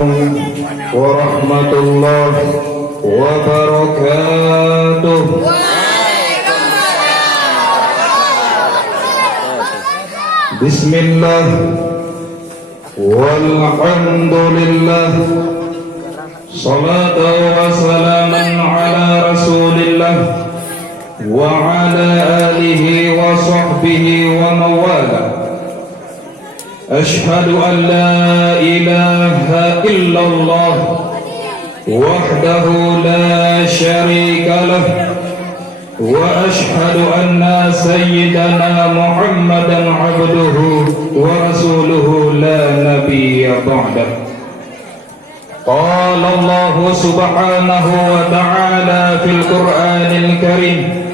warahmatullahi wabarakatuh. Bismillah walhamdulillah, salatu wassalaman ala rasulillah wa ala alihi wa sahbihi wa mawala. Ashhadu an la ilaha illallah wahdahu la syarika lah, wa ashhadu anna sayyidana Muhammadan abduhu wa rasuluhu la nabiyya ba'dah. Qala Allah subhanahu wa ta'ala fil Qur'anil Karim,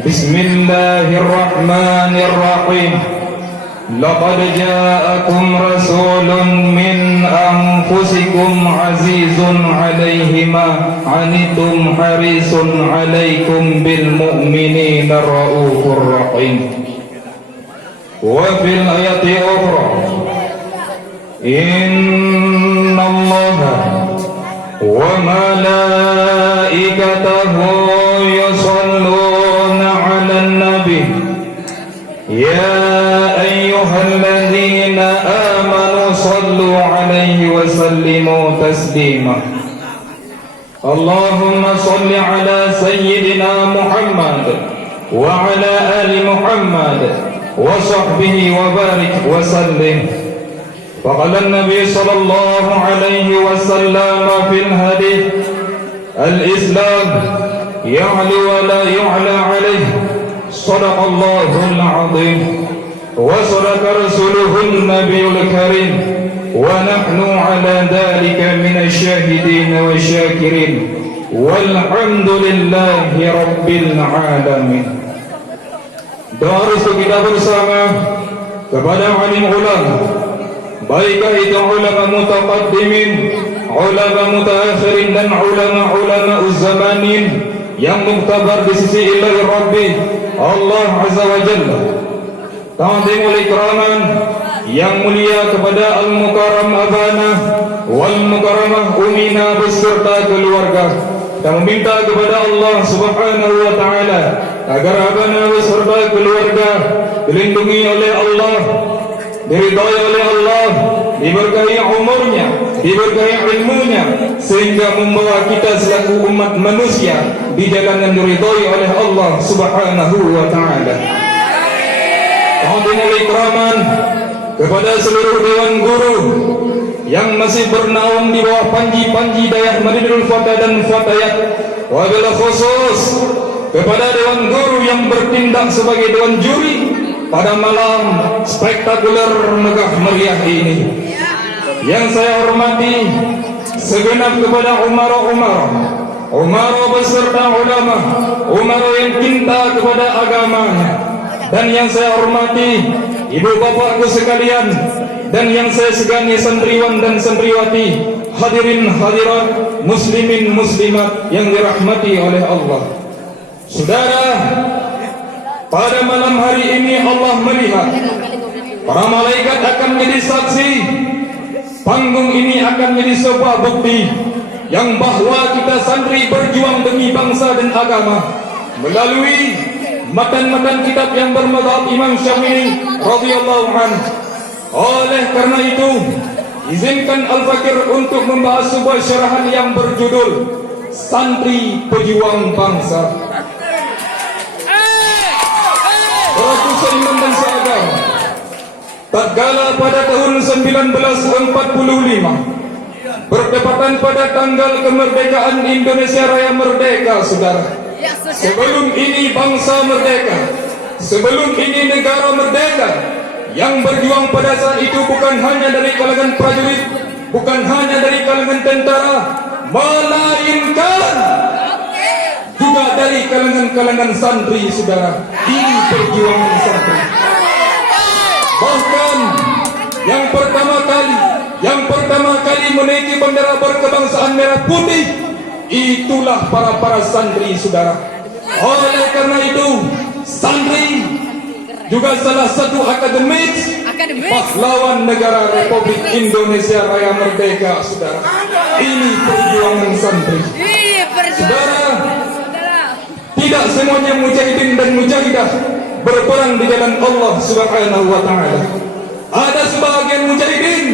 Bismillahirrahmanirrahim. Laqad ja'akum rasulun min anfusikum azizun 'alaihi ma 'anittum harisun 'alaikum bil mu'minina raufur rahim. Wa fil ayati ukhra, innallaha wa malaikatahu yusholluna 'alan nabi ya ayyuhalladzina amanu sallu 'alaihi wa sallimu taslima. Allahumma salli 'ala sayyidina Muhammad wa 'ala ali Muhammad wa sahbihi wa barik wa sallim. Faqala an-nabi sallallahu 'alaihi wa sallam fil hadith, al-islam ya'lu wa la yu'la 'alaihi. Sadaqallahul 'azim wa sadaqa rasuluhun nabiyul karim wa nahnu ala dhalika minasy syahidin wa syakirin walhamdulillahi rabbil alamin. Doa restu kita bersama kepada alim ulama, baik itu ulama mutaqaddimin, ulama mutaakhirin, dan ulama uzzamanin yang muktabar di sisi ilahi Rabbi Allah Azza wa Jalla. Ta'zimul ikraman yang mulia kepada al-mukarram abana wal mukarramah umina beserta keluarga. Kita meminta kepada Allah Subhanahu wa taala agar abana beserta keluarga dilindungi oleh Allah, diridhai oleh Allah, diberkahi umurnya, diberkahi ilmunya, sehingga membawa kita selaku umat manusia di jalan yang diridhai oleh Allah Subhanahu wa taala. Ta'zimul ikraman kepada seluruh dewan guru yang masih bernaung di bawah panji-panji Dayah Madinatul Fatah dan Fatayat, wabil khusus kepada dewan guru yang bertindak sebagai dewan juri pada malam spektakuler megah meriah ini. Yang saya hormati segenap kepada umara beserta ulama, umara yang cinta kepada agamanya. Dan yang saya hormati ibu bapakku sekalian, dan yang saya segani santriwan dan santriwati, hadirin hadirat, muslimin muslimat yang dirahmati oleh Allah. Saudara, pada malam hari ini Allah melihat, para malaikat akan menjadi saksi, panggung ini akan menjadi sebuah bukti yang bahwa kita santri berjuang demi bangsa dan agama melalui matan-matan kitab yang bermadzhab Imam Syafi'i radhiyallahu anhu. Oleh karena itu, izinkan Al-Fakir untuk membahas sebuah syarahan yang berjudul Santri Pejuang Bangsa. Beraku seiman dan seagama, tatkala pada tahun 1945 bertepatan pada tanggal kemerdekaan Indonesia Raya merdeka, saudara. Sebelum ini bangsa merdeka, sebelum ini negara merdeka, yang berjuang pada saat itu bukan hanya dari kalangan prajurit, bukan hanya dari kalangan tentara, melainkan juga dari kalangan-kalangan santri, saudara. Ini perjuangan santri. Bahkan yang pertama kali menaiki bendera berkebangsaan merah putih, itulah para santri, saudara. Oleh karena itu, santri juga salah satu akademik pahlawan negara Republik Indonesia Raya Merdeka, saudara. Ini perjuangan santri. Saudara, tidak semuanya mujahidin dan mujahidah berperang di jalan Allah Subhanahu wa taala. Ada sebagian mujahidin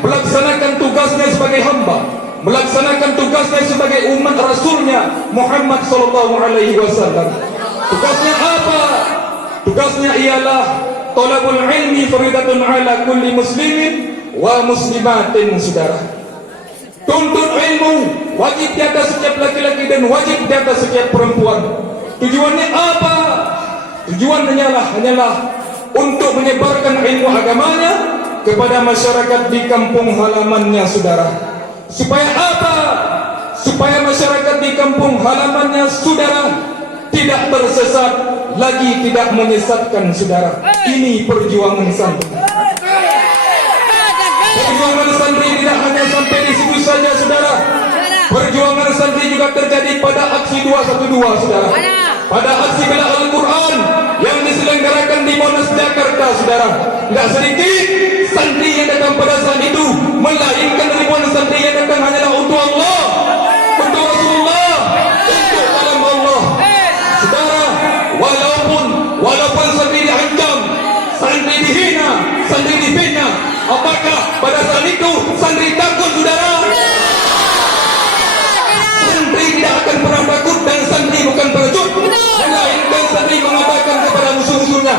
melaksanakan tugasnya sebagai hamba, melaksanakan tugasnya sebagai umat Rasulnya Muhammad sallallahu alaihi wasallam. Tugasnya apa? Tugasnya ialah talabul ilmi faridatun ala kulli muslimin wa muslimatin, saudara. Tuntut ilmu wajib di atas setiap laki-laki dan wajib di atas setiap perempuan. Tujuannya apa? Tujuan hanyalah untuk menyebarkan ilmu agamanya kepada masyarakat di kampung halamannya, saudara. Supaya apa? Supaya masyarakat di kampung halamannya, saudara, tidak tersesat lagi, tidak menyesatkan, saudara. Ini perjuangan santri. Perjuangan santri tidak hanya sampai di situ saja, saudara. Perjuangan santri juga terjadi pada aksi 212, saudara. Pada aksi bela Al-Quran yang diselenggarakan di Monas, Jakarta, saudara. Tidak sedikit santri yang datang pada saat itu, melainkan ribuan santri yang datang hanyalah untuk Allah, untuk Rasulullah, untuk kalam Allah. Saudara, walaupun santri diancam, santri dihina, santri difitnah, apakah pada saat itu santri takut, saudara? Santri tidak akan pernah takut, dan santri bukan pengecut, melainkan santri mengatakan kepada musuh-musuhnya,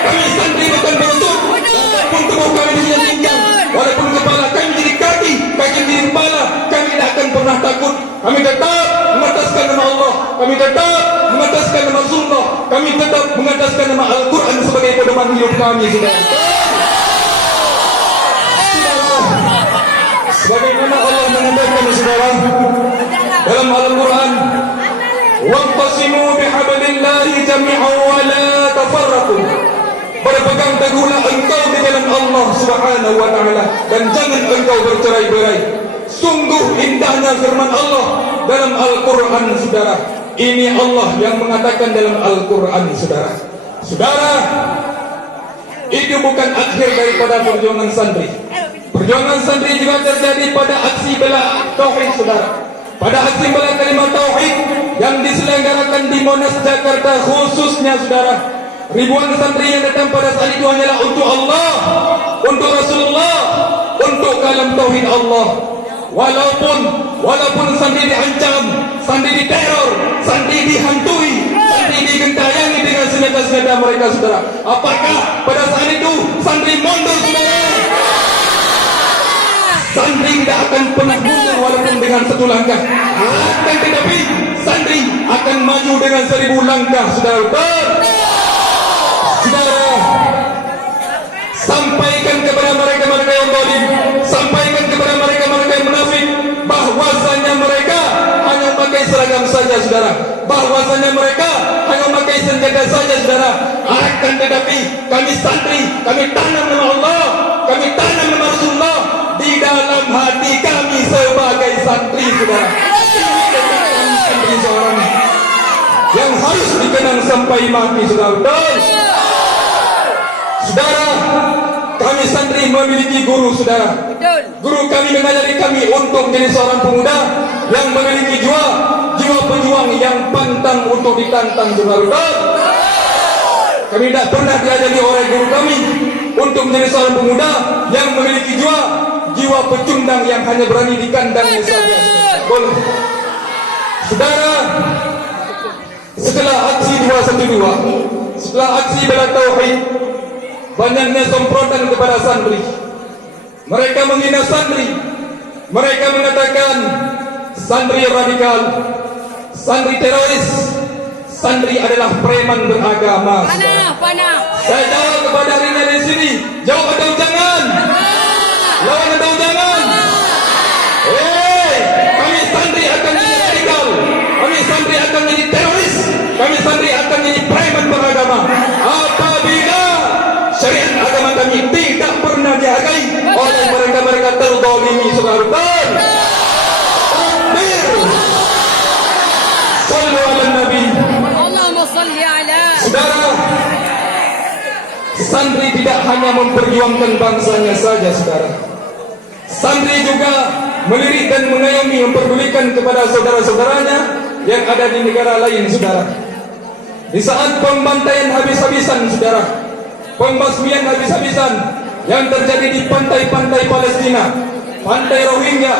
kami santri bukan pengecut, walaupun tubuh kami disinjak, walaupun kepala kami jadi kaki jadi kepala, kami tidak akan pernah takut. Kami tetap mengataskan nama Allah, kami tetap mengataskan nama Rasulullah, kami tetap mengataskan nama Al-Quran sebagai pedoman hidup kami, saudara. Sebagaimana Allah mengatakan, saudara, dalam Al-Quran, waqtasimu bihablillahi jami'an wa la tafarraqu. Berpegang teguhlah engkau di jalan Allah Subhanahu wa taala dan jangan engkau bercerai-berai. Sungguh indahnya firman Allah dalam Al-Quran, saudara. Ini Allah yang mengatakan dalam Al-Quran, saudara. Saudara, itu bukan akhir daripada perjuangan santri. Perjuangan santri juga terjadi pada aksi bela tauhid, saudara. Pada aksi bela kalimat tauhid yang diselenggarakan di Monas, Jakarta khususnya, saudara. Ribuan santri yang datang pada saat itu hanyalah untuk Allah, untuk Rasulullah, untuk kalam tauhid Allah. Walaupun santri diancam, santri diteror, santri dihantui, santri digentayangi dengan senjata-senjata mereka, saudara. Apakah pada saat itu santri mundur, saudara? Santri tidak akan pernah mundur walaupun dengan satu langkah. Akan tetapi santri akan maju dengan 1000 langkah, saudara. Saudara, sampaikan kepada mereka-mereka yang zalim, sampaikan kepada mereka-mereka yang munafik, bahwasanya mereka hanya memakai seragam saja, saudara. Bahwasanya mereka hanya memakai senjata saja, saudara. Akan tetapi kami santri, kami tanam nama Allah, kami tanam nama Rasulullah di dalam hati kami sebagai santri, saudara. Ini santri seorang yang harus dikenang sampai mati, saudara. Saudara, kami santri memiliki guru, saudara. Guru kami mengajari kami untuk menjadi seorang pemuda yang memiliki jiwa pejuang yang pantang untuk ditantang, saudara. Kami tidak pernah diajari oleh guru kami untuk menjadi seorang pemuda yang memiliki jiwa pecundang yang hanya berani di kandangnya saja. Saudara, setelah aksi 212, setelah aksi bela tauhid, banyaknya semprotan kepada santri. Mereka menghina santri. Mereka mengatakan santri radikal, santri teroris, santri adalah preman beragama. Saya jawab kepada dirinya di sini, jawab atau jangan? Lawan atau jangan? Kami santri akan menjadi radikal, kami santri akan menjadi teroris, kami santri akan menjadi preman beragama apabila syariat agama kami tidak pernah dihargai oleh mereka-mereka terzalimi, saudara. Sallu ala Nabi. Allahumma salli ala. Saudara, santri tidak hanya memperjuangkan bangsanya saja, saudara. Santri juga melirik dan mengayomi, memperdulikan kepada saudara-saudaranya yang ada di negara lain, saudara. Di saat pembantaian habis-habisan, saudara, pembasmian habis-habisan yang terjadi di pantai-pantai Palestina, pantai Rohingya,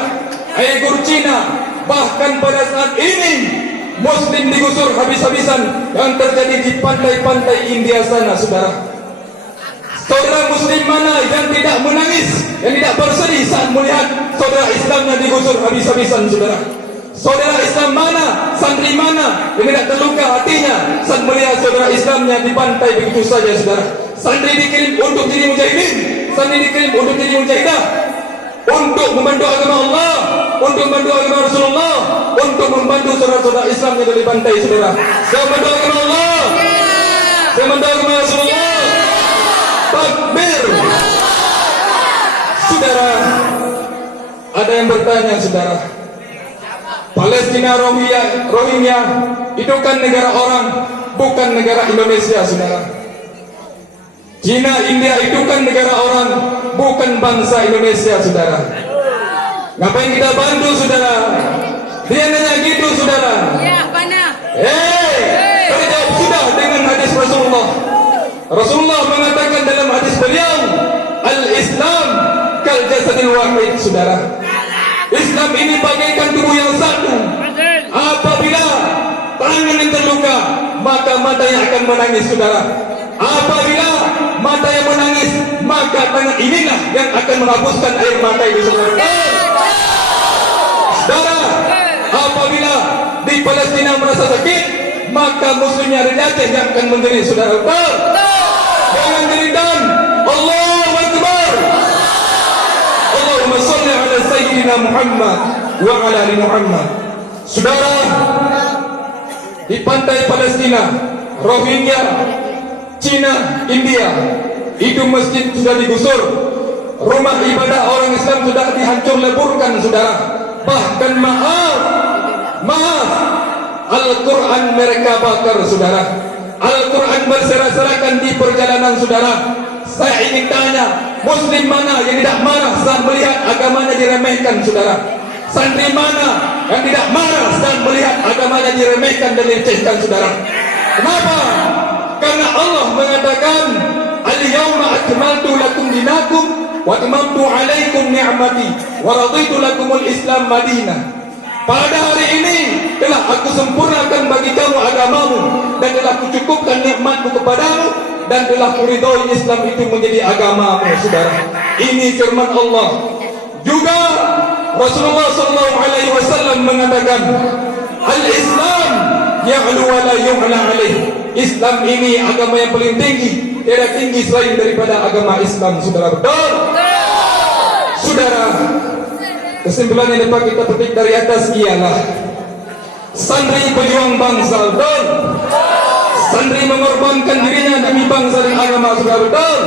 Uyghur Cina, bahkan pada saat ini Muslim digusur habis-habisan yang terjadi di pantai-pantai India sana, saudara. Saudara Muslim mana yang tidak menangis, yang tidak bersedih saat melihat saudara Islamnya digusur habis-habisan, saudara? Saudara Islam mana, santri mana yang tidak terluka hatinya saat melihat saudara Islamnya di pantai begitu saja, saudara? Santri dikirim untuk jadi mujahidin, santri dikirim untuk jadi mujahidah, untuk membantu agama Allah, untuk membantu agama Rasulullah, untuk membantu saudara-saudara Islam yang di pantai, saudara. Saya membantu agama Allah, saya membantu agama Rasulullah. Takbir. Saudara, ada yang bertanya, saudara, Palestina Rohingya itu kan negara orang, bukan negara Indonesia, saudara. Cina India itu kan negara orang, bukan bangsa Indonesia, saudara. Ngapain kita bantu, saudara? Dia nanya gitu, saudara. Ya, mana? Terjawab sudah dengan hadis Rasulullah. Rasulullah mengatakan dalam hadis beliau, Al-Islam kal jasadil wahid, saudara. Islam ini bagaikan tubuh yang satu. Apabila tangan yang terluka, maka mata yang akan menangis, saudara. Apabila mata yang menangis, maka tangan inilah yang akan menghapuskan air mata itu, saudara. Saudara, apabila di Palestina merasa sakit, maka muslimnya dari Aceh yang akan menderita, saudara. Jangan diridan. Allahu Akbar. Allahumma salli ala Sayyidina Muhammad wa ala ali Muhammad. Saudara, di pantai Palestina, Rohingya, Cina, India, itu masjid sudah digusur, rumah ibadah orang Islam sudah dihancur leburkan, saudara. Bahkan maaf, Al-Quran mereka bakar, saudara. Al-Quran berserakan di perjalanan, saudara. Saya ingin tanya, Muslim mana yang tidak marah saat melihat agamanya diremehkan, saudara? Santri mana yang tidak marah saat melihat agamanya diremehkan dan dilecehkan, saudara? Kenapa? Karena Allah mengatakan, Al-yawma akmaltu lakum dinakum wa atmamtu alaikum ni'mati wa raditu lakumul Islam madinah. Pada hari ini telah aku sempurnakan bagi kamu agamamu dan telah kucukupkan nikmatku kepadamu dan telah kuridhoi Islam itu menjadi agamamu, saudara. Ini firman Allah. Juga Rasulullah SAW mengatakan, Al-Islam ya'lu wa la yu'la alaih. Islam ini agama yang paling tinggi, tidak tinggi selain daripada agama Islam, saudara. Betul? Saudara, kesimpulan yang dapat kita petik dari atas ialah santri pejuang bangsa, betul? Santri mengorbankan dirinya demi bangsa dan agama, saudara, betul?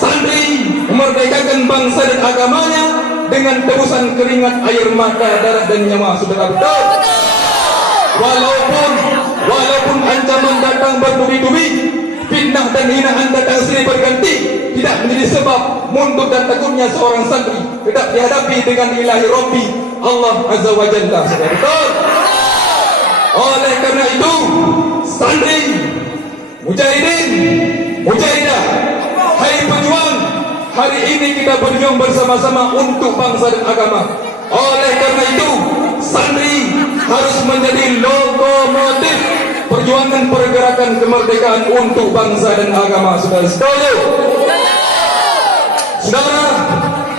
Santri memerdekakan bangsa dan agamanya dengan tebusan keringat, air mata, darah dan nyawa, saudara, betul? Walaupun ancaman datang bertubi-tubi, fitnah dan hinaan datang silih berganti, tidak menjadi sebab mundur dan takutnya seorang santri tidak dihadapi dengan ilahi Rabbi Allah Azza wa Jalla, saudara, betul? Oleh karena itu, santri, mujahidin, mujahidah, hai pejuang, hari ini kita berjuang bersama-sama untuk bangsa dan agama. Oleh karena itu, santri harus menjadi lokomotif perjuangan pergerakan kemerdekaan untuk bangsa dan agama, saudara. Setuju? Saudara,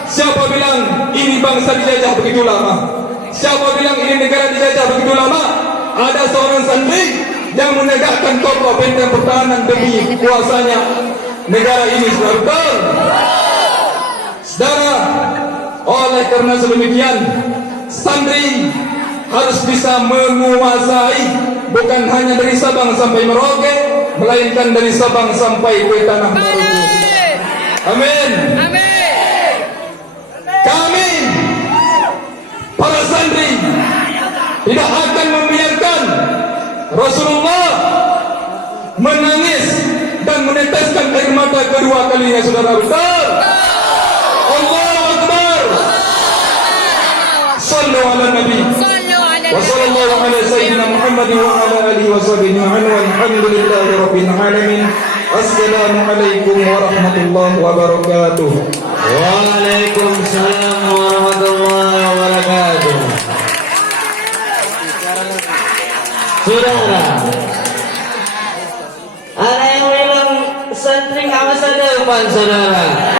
siapa bilang ini bangsa dijajah begitu lama? Siapa bilang ini negara dijajah begitu lama? Ada seorang santri yang menegakkan kokoh benteng pertahanan demi kuasanya negara ini, saudara. Saudara, oleh karena sedemikian, santri harus bisa menguasai bukan hanya dari Sabang sampai Merauke, melainkan dari Sabang sampai ke tanah Maluku. Amin. Kami para santri tidak akan membiarkan Rasulullah menangis dan meneteskan air mata kedua kalinya, saudara. Betul? Allahu Akbar. Sallu ala Nabi. Wa sallallahu ala Sayyidina Muhammad wa ala alihi wa sahbihi walhamdulillahi rabbil alamin. Assalamualaikum warahmatullahi wabarakatuh. Waalaikumsalam warahmatullahi wabarakatuh. Saudara, ada yang bilang santri awas ada depan, saudara.